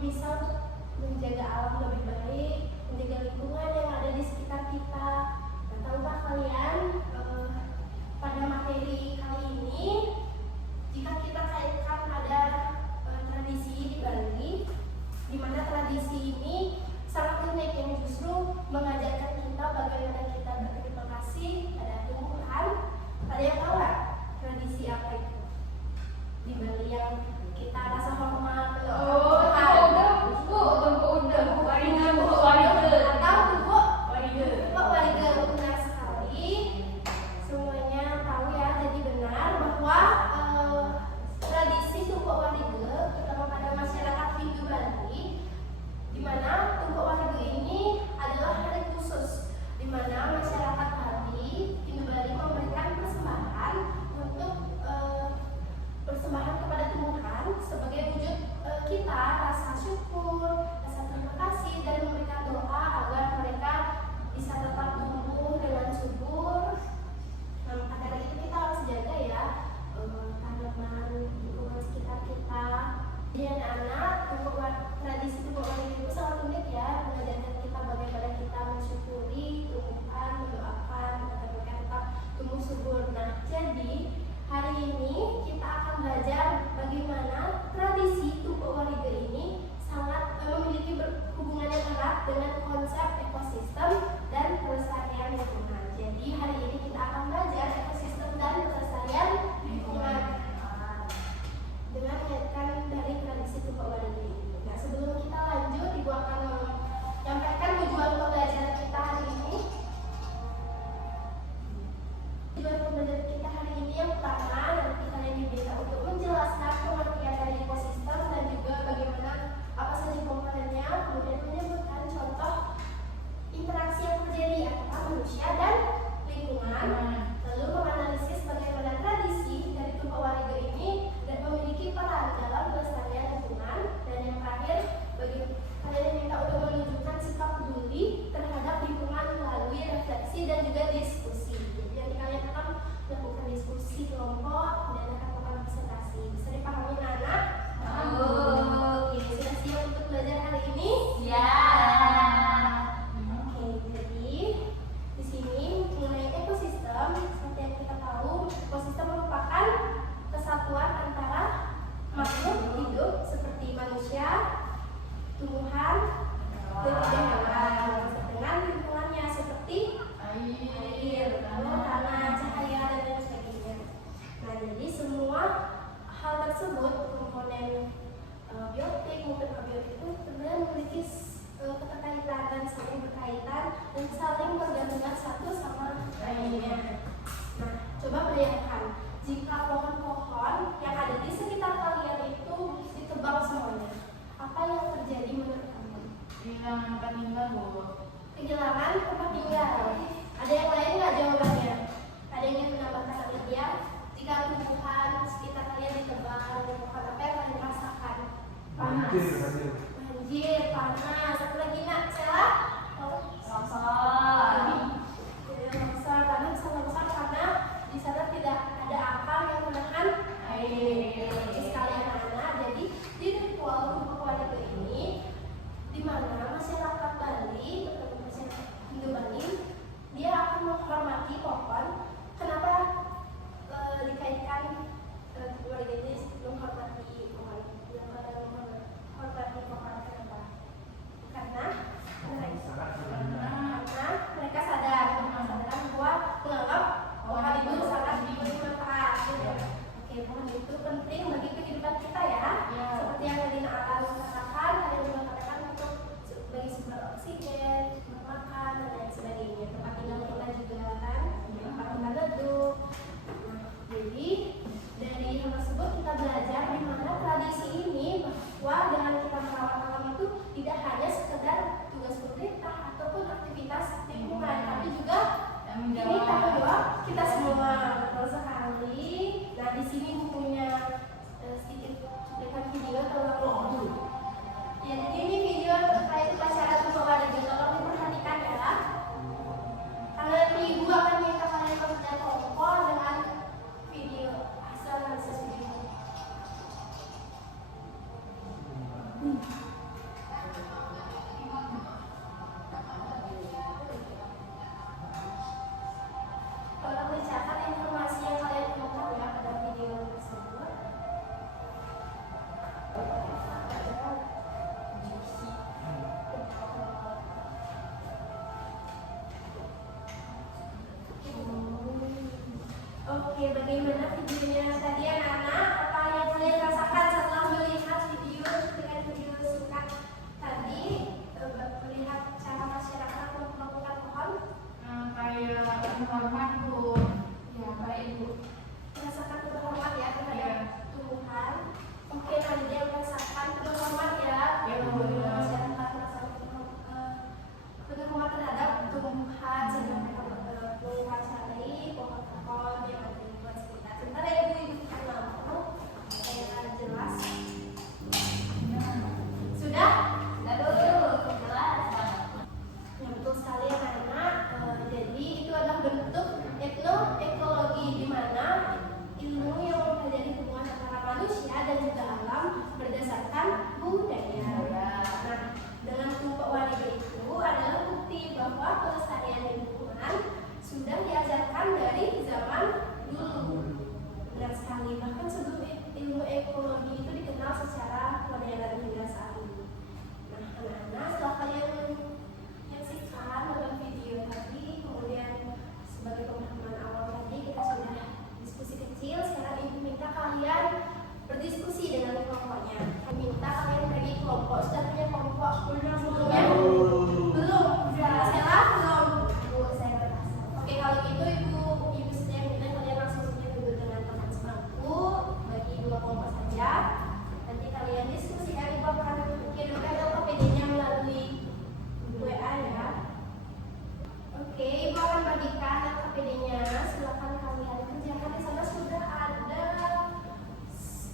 bisa menjaga alam lebih baik, menjaga lingkungan yang ada di sekitar kita. Nah, tahukah kalian pada materi kali ini, jika kita kaitkan ada tradisi di Bali, di mana tradisi ini sangat unik yang justru mengajarkan kita bagaimana kita berterima kasih pada Tuhan. Ada yang tahu nggak tradisi apa itu di Bali yang kita rasa hormat? Benar sekali. Semuanya tahu ya, jadi benar bahwa tradisi tumpuk warige, terutama pada masyarakat Hindu Bali, di mana tumpuk warige ini adalah hari khusus, di mana masyarakat Bali, Hindu Bali memberikan persembahan untuk persembahan kepada Tuhan sebagai wujud kita rasa syukur, rasa terima kasih, dan memberikan doa agar mereka bisa tetap tumbuh dengan subur. Nah, maka dari itu kita harus jaga ya tanaman lingkungan sekitar kita. Jadi anak-anak, tradisi tumpuk warige itu sangat unik ya, mengajarkan kita bagaimana kita mensyukuri tumbuhan, mendoakan agar mereka tetap tumbuh subur. Nah, jadi hari ini kita akan belajar bagaimana tradisi tumpuk warige ini sangat memiliki hubungan yang erat dengan konsep ekosistem dan pelestarian lingkungan. Jadi hari ini kita akan belajar ekosistem dan pelestarian lingkungan dengan mengaitkan dari tradisi tumpuk warige ini. Nah, sebelum kita lanjut, Ibu akan menyampaikan tujuan pembelajaran kita hari ini. Tujuan pembelajaran kita hari ini yang pertama, nanti kalian diminta untuk menjelaskan pengertian dari ekosistem dan juga bagaimana apa saja komponennya, kemudian menyebutkan contoh interaksi yang terjadi antara manusia dan lingkungan, lalu menganalisis bagaimana tradisi dari tumpuk warige ini dan memiliki peran dalam pelestarian lingkungan, dan yang terakhir kalian diminta untuk menunjukkan sikap peduli terhadap lingkungan melalui refleksi dan juga diskusi. Jadi kalian akan melakukan diskusi kelompok dan akan melakukan presentasi. Bisa dipahami anak? Oke, sudah siap untuk belajar hari ini? Ya. Oke, jadi di sini mengenai ekosistem, seperti yang kita tahu, ekosistem merupakan kesatuan antara makhluk hidup seperti manusia, tumbuhan, dan juga hewan, dengan lingkungannya seperti air, tanah, cahaya, dan lain sebagainya. Nah, jadi semua hal tersebut, komponen biotik maupun abiotik itu sebenarnya memiliki keterkaitan dan saling berkaitan dan saling bergantungan satu sama lainnya. Nah, coba bayangkan jika pohon-pohon yang ada di sekitar kalian itu ditebang semuanya, apa yang terjadi menurut kamu? Kehilangan tempat tinggal, Bu. Kehilangan tempat tinggal. Ada yang lain nggak jawabannya? Ada yang ingin menambahkan lagi ya? Jika tumbuhan sekitar kalian ditebang, pohon apa yang kalian rasakan? Panas. Banjir, panas. Satu lagi nak, Sela? Longsor. Longsor, karena bisa longsor karena di sana tidak ada akar yang menahan air. Sekalian anak, jadi di ritual tumpuk warige ini, di mana masyarakat Bali, terutama masyarakat Hindu Bali, dia akan menghormati pohon. Kenapa dikaitkan Oke, bagaimana videonya tadi anak-anak? Apa yang kalian rasakan setelah melihat video dengan video singkat tadi? Melihat cara masyarakat memperlakukan pohon? Kayak terhormat Bu. Ya, baik Bu. Merasakan terhormat ya terhadap tumbuhan. Oke, Nadia merasakan terhormat ya. Ya, Bu. Masyarakat merasakan terhormat terhadap tumbuhan sehingga mereka mewawancarai pohon-pohon yang ada di luar sekitar. Sebentar ya Ibu, Ibu tekan lampu supaya jelas. Sudah? Jelas. Ya, betul sekali anak-anak. Jadi itu adalah bentuk etnoekologi di mana ilmu yang mempelajari hubungan antara manusia dan juga alam berdasarkan budaya. Nah, dengan kelompok warga itu adalah bukti bahwa pelestarian lingkungan sudah diajarkan dari zaman dulu. Benar sekali, bahkan sebelum ilmu ekologi itu dikenal secara modern hingga saat ini. Nah, anak-anak, setelah kalian menyaksikan nonton video tadi, kemudian sebagai pemahaman awal tadi kita sudah diskusi kecil. Sekarang Ibu minta kalian berdiskusi dengan kelompoknya. Kami minta kalian bagi kelompok. Sudah punya kelompok sebelumnya? Belum. Saya belum. Bu, saya berhasil. Oke, kalau gitu Ibu saya minta kalian langsung saja duduk dengan teman sebangku, bagi 2 kelompok saja. Nanti kalian diskusikan. Ibu akan kirimkan LKPD-nya melalui WA ya. Oke, Ibu akan bagikan LKPD-nya. Silakan kalian kerjakan. Di sana sudah ada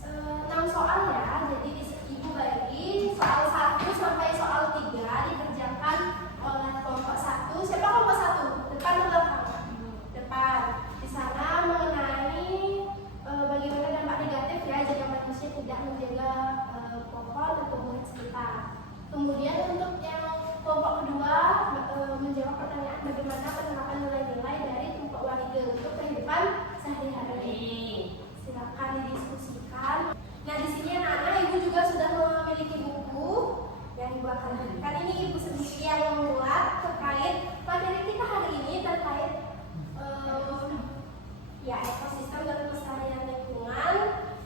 6 soal ya. Jadi Ibu bagi soal 1 sampai soal 3 dikerjakan oleh kelompok 1. Siapa kelompok 1? Depan atau belakang? Depan. Di sana mengenai bagaimana dampak negatif ya jika manusia tidak menjaga pohon atau buah sekitar. Kemudian untuk yang kelompok kedua menjawab pertanyaan bagaimana penerapan nilai-nilai dari kelompok warga untuk kehidupan sehari-hari. Silakan didiskusikan. Nah, di sini anak-anak Ibu juga sudah memiliki buku yang Ibu akan berikan. Ini Ibu sendiri yang membuat terkait materi kita hari ini terkait ya ekosistem dan pelestarian lingkungan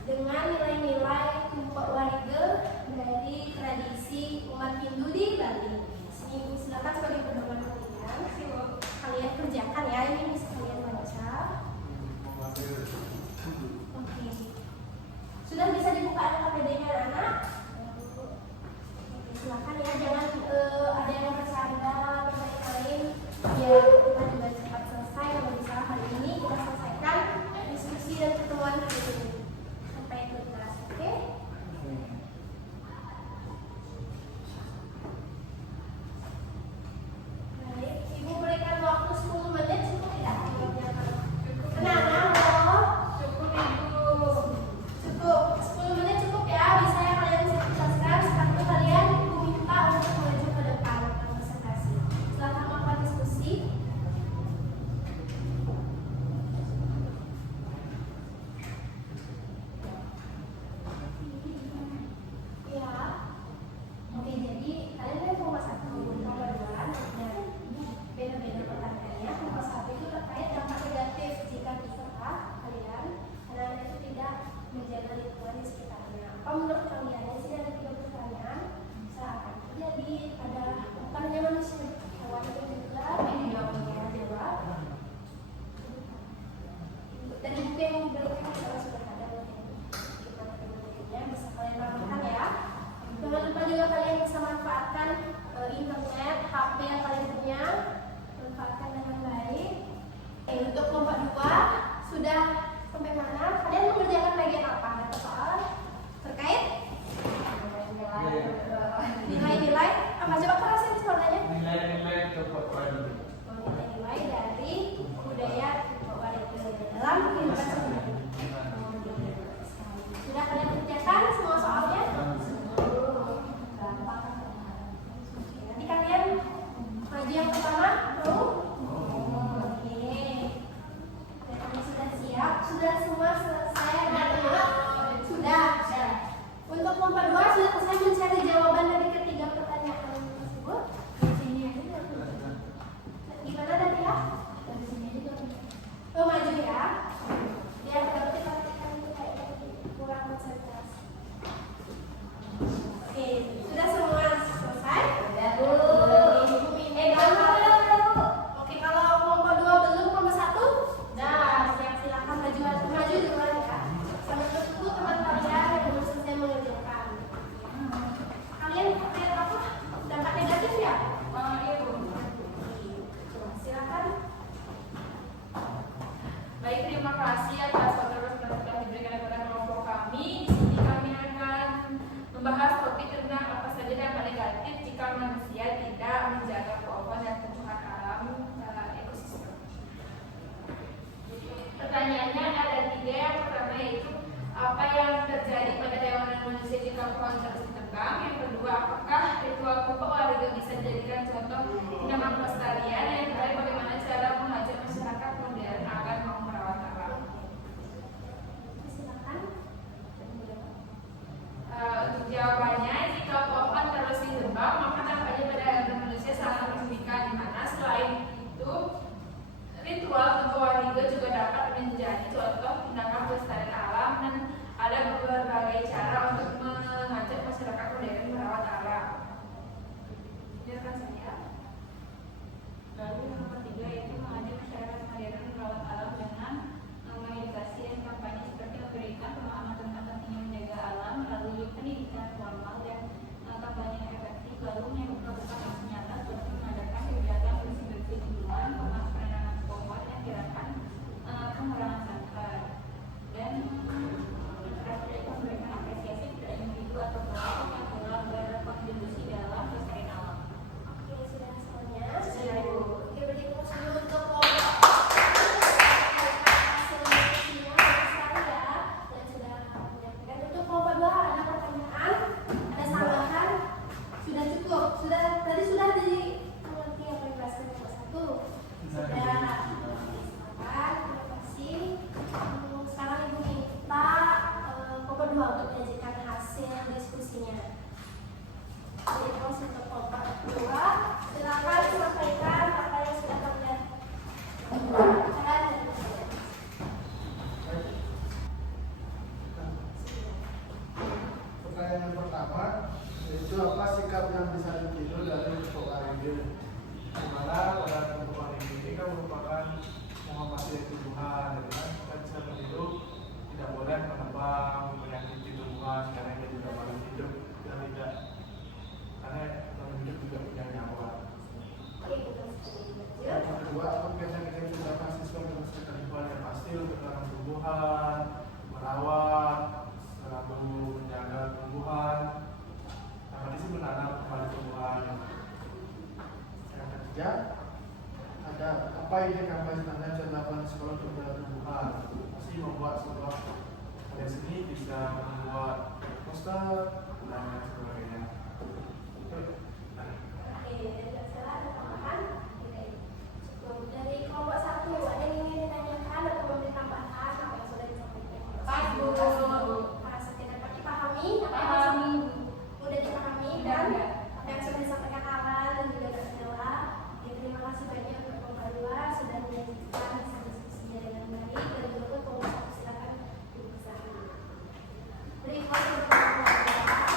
dengan nilai-nilai kelompok warga dari tradisi umat Hindu di Bali. Sini Ibu silakan sebagai pedoman kalian kerjakan ya. Ini bisa kalian baca. Oke. Sudah bisa dibuka LKPD-nya anak? Silakan ya, jangan ada yang bercanda atau lain-lain biar kita juga cepat selesai. Kalau misalnya hari ini kita selesaikan diskusi dan pertemuan hari ini sampai tuntas, oke? Baik, Ibu berikan waktu 10 menit cukup tidak? Anak-anak, cukup Ibu. Cukup, 10 menit cukup ya. Bisa ya kalian bisa jelaskan. Sekarang itu kalian Ibu minta untuk maju ke depan presentasi. Silakan melakukan diskusi. Ya. Oke, jadi kalian kan kelompok 1, kelompok 2 dan beda-beda pertanyaannya. Kelompok 1 itu terkait dampak negatif jika kita kalian anak-anak itu tidak menjaga lingkungan di sekitarnya. Apa menurut kalian? Di sini ada 3 pertanyaan. Silakan. Jadi ada bukan hanya manusia, hewan itu juga ini jawab. Dan buku yang diberikan kalau sudah ada gimana bentuknya bisa kalian lakukan ya. Jangan lupa juga kalian bisa manfaatkan internet, HP yang kalian punya, manfaatkan dengan baik. Oke, untuk kelompok 2 sudah sampai mana? Kalian mengerjakan bagian apa? Ada soal terkait terjadi pada hewan dan manusia jika pohon terus ditebang? Yang kedua, apakah ritual pokok warga bisa dijadikan contoh tindakan pelestarian? Yang terakhir, bagaimana cara mengajak masyarakat modern agar mau merawat alam? Silakan. Untuk jawabannya, jika pohon terus ditebang, maka dampaknya pada hewan dan manusia sangat signifikan. Di mana selain itu, ritual pokok warga juga dapat menjadi contoh tindakan pelestarian alam dan ada berbagai cara untuk mengajak masyarakat modern merawat alam. Silakan saya. Lalu yang ketiga yaitu mengajak masyarakat modern merawat alam dengan mengedukasi dan kampanye seperti memberikan pemahaman tentang pentingnya menjaga alam melalui pendidikan formal dan kampanye yang efektif, lalu melakukan aksi nyata seperti mengadakan kegiatan bersih-bersih lingkungan, penanaman pohon yang gerakan pengurangan sampah dan terakhir itu memberikan apresiasi pada individu atau kelompok yang telah berkontribusi dalam pelestarian alam. Oke, sudah semuanya. Sudah, Ibu. Oke, berarti prosedur untuk kelompok hasil diskusinya bagus sekali ya. Dan sudah menyampaikan. Untuk kelompok 2 ada pertanyaan, ada tambahan, sudah cukup. Tadi sudah dimengerti apa yang dibahas kelompok 1. Sudah. Silakan, terima kasih. Sekarang Ibu minta kelompok 2 untuk menyajikan hasil diskusinya. Jadi proses untuk kelompok 2, silakan sampaikan apa yang sudah kalian lakukan dan Pertanyaan yang pertama yaitu apa sikap yang bisa ditiru dari kelompok Arige? Dimana pada kelompok Arige ini kan merupakan menghormati tumbuhan, ya kan? Kita bisa meniru tidak boleh menebang, menyakiti tumbuhan karena dia juga makhluk hidup dan tidak karena makhluk hidup juga punya nyawa. Yang kedua, apa biasanya kita tindakan siswa menyelesaikan lingkungan yang pasti untuk menanam tumbuhan, merawat, selalu menjaga tumbuhan. Yang tadi sih menanam kembali tumbuhan. Yang ketiga, ada apa ide kampanye tentang bisa dilakukan di sekolah untuk menjaga tumbuhan? Pasti membuat sebuah karya seni bisa membuat poster dan lain sebagainya. Oke, tidak salah ada tambahan? Tidak. Cukup. Dari kelompok 1 ada yang ingin ditanyakan atau memberi tambahan apa yang sudah disampaikan? Pak, Bu. Sudah dapat dipahami? Pahami. Udah dipahami Udah, kan? udah. Apa yang sudah disampaikan Alan dan juga Kak Stella. Ya, terima kasih banyak untuk kelompok 2 sudah menyajikan hasil diskusinya dengan baik dan juga untuk kelompok 1 silakan duduk bersama. Berikut untuk kelompok 2.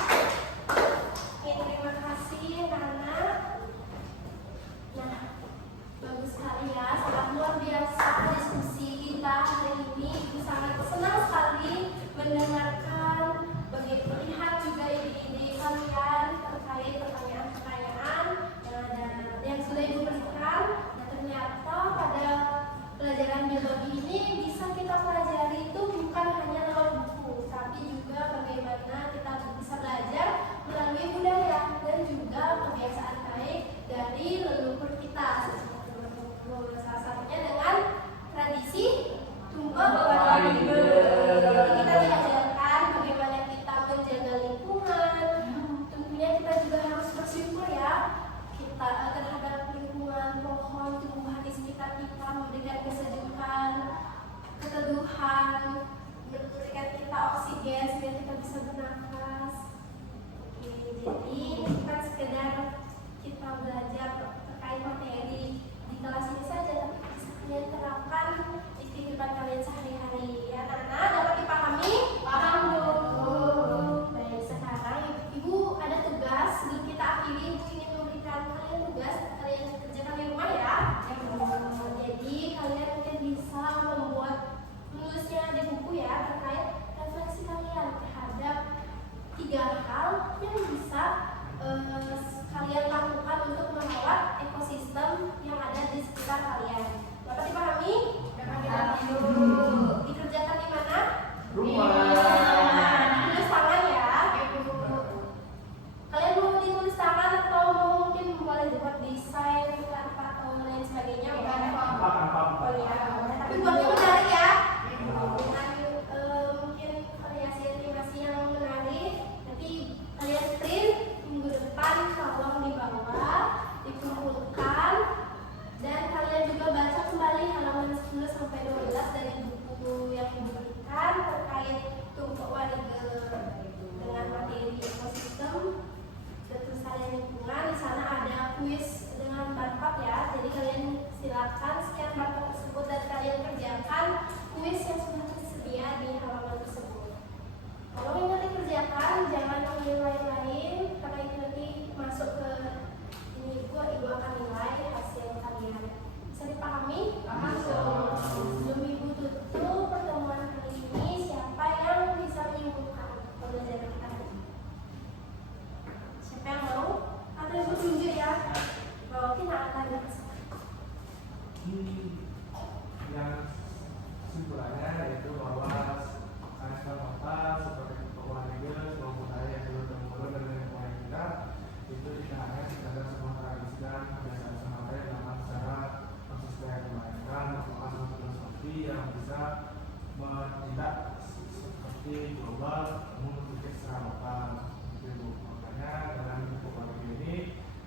global namun untuk keselamatan. Gitu. Makanya dengan pupuk organik ini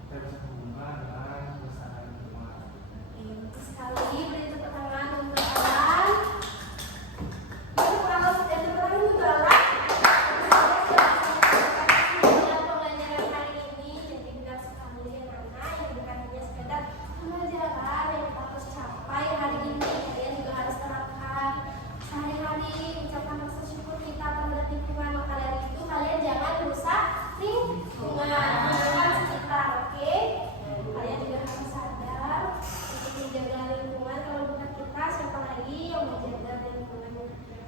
kita bisa berhubungan dengan kelestarian lingkungan. Bagus sekali, beri tepuk tangan untuk kalian. Tepuk tangan untuk Allah. Dengan pembelajaran hari ini, jadi benar sekali anak-anak yang bukan hanya sekedar pembelajaran yang kita harus capai hari ini, kalian juga harus terapkan sehari-hari, ucapkan rasa syukur kita terhadap lingkungan. Maka dari itu kalian jangan rusak lingkungan, lingkungan sekitar, oke? Kalian juga harus sadar untuk menjaga lingkungan. Kalau bukan kita, siapa lagi yang menjaga lingkungan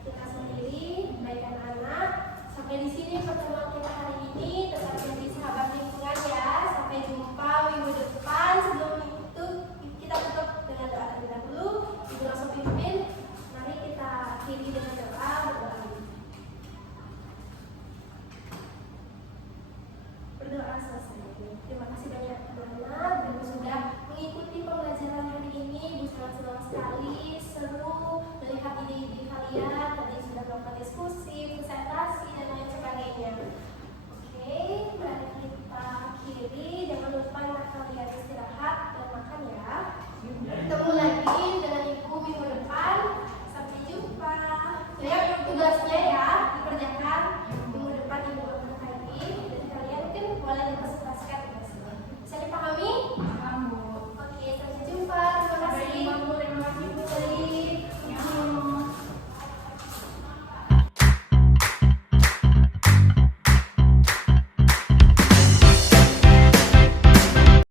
kita sendiri? Baik anak-anak, sampai di sini pertemuan kita hari ini. Tetap jadi sahabat lingkungan ya. Sampai jumpa minggu depan. Sebelum itu kita tutup dengan doa terlebih dahulu. Ibu langsung pimpin. Mari kita akhiri dengan doa berdoa. Berdoa selesai. Terima kasih banyak.